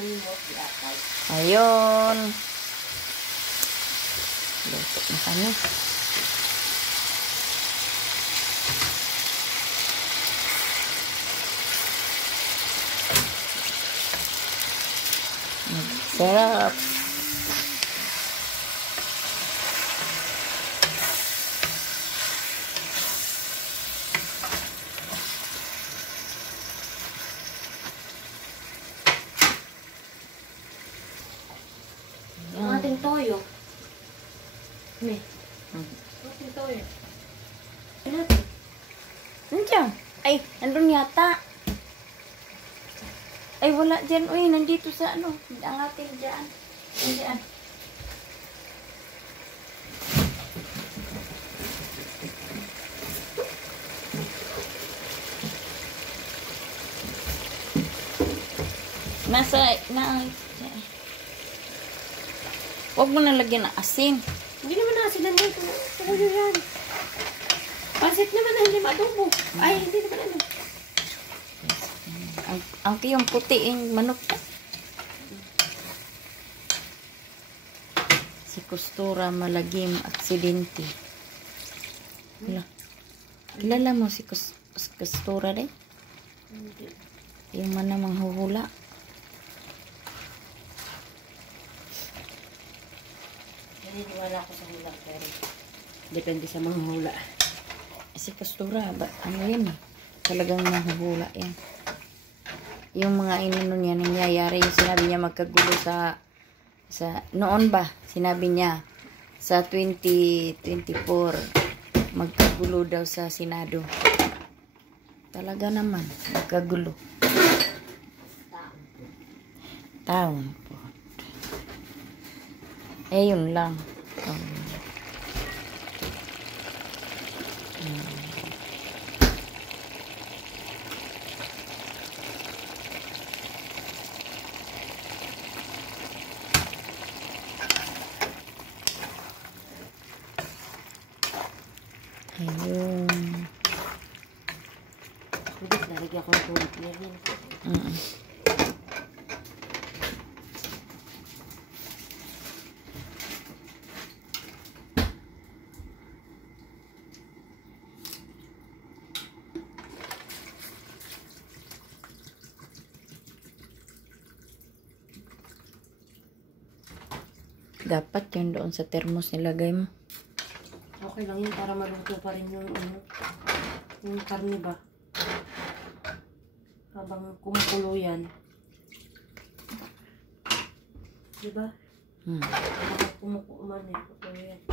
Ayun. Luto na kami. Sarap. Ang ating toyo. May. Ating toyo. Ano natin? Nandiyan. Ay, nandun yata. Ay, wala dyan. Uy, nandito sa ano. Ang ating dyan. Nandiyan. Huwag mo nalagyan ng asin. Hindi naman asin na dito. Ano yan? Pansit naman na hindi madubo. Ay, hindi naman ano. Ang yung puti yung manok. Si Kustura malagim aksidente. Wala. Kilala mo si Kustura din? Hindi. Yung manamang huhula. Naniniwala ako sa hula, pero depende sa mga hula. Si Kustura, ano yan eh? Talagang mahuhula yan. Yung mga inano niya, nangyayari, yung sinabi niya magkagulo sa noon ba? Sinabi niya, sa 2024, magkagulo daw sa Senado. Talaga naman, magkagulo. Taon po. Eh, yun lang. Ayun. Hindi, nalagyan ko ng tubig niya rin. Dapat yun doon sa thermos nilagay mo. Okay lang yun para maluto pa rin yung karne ba. Habang kumukulo yan. Diba? Habang kumukulo yan.